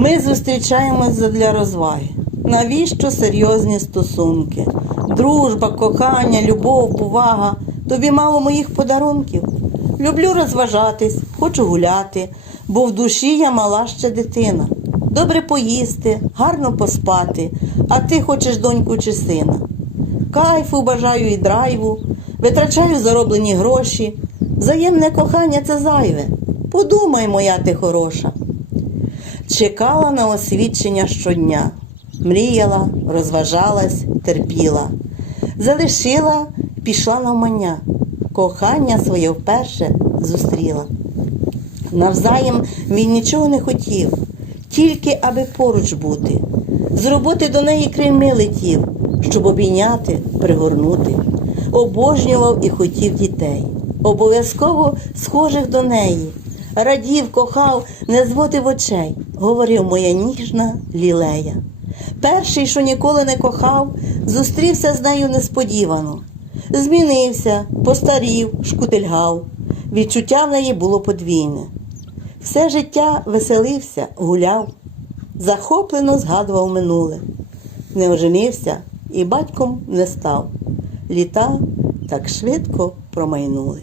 Ми зустрічаємось для розваги. Навіщо серйозні стосунки? Дружба, кохання, любов, повага. Тобі мало моїх подарунків. Люблю розважатись, хочу гуляти, бо в душі я мала ще дитина. Добре поїсти, гарно поспати, а ти хочеш доньку чи сина. Кайфу бажаю і драйву, витрачаю зароблені гроші. Взаємне кохання це зайве. Подумай, моя ти хороша. Чекала на освідчення щодня, мріяла, розважалась, терпіла. Залишила, пішла навмання, кохання своє вперше зустріла. Навзаєм він нічого не хотів, тільки аби поруч бути. З роботи до неї крильми летів, щоб обійняти, пригорнути. Обожнював і хотів дітей, обов'язково схожих до неї. Радів, кохав, не зводив очей, говорив моя ніжна лілея. Перший, що ніколи не кохав, зустрівся з нею несподівано. Змінився, постарів, шкутильгав. Відчуття в неї було подвійне. Все життя веселився, гуляв, захоплено згадував минуле. Не оженився і батьком не став. Літа так швидко промайнули.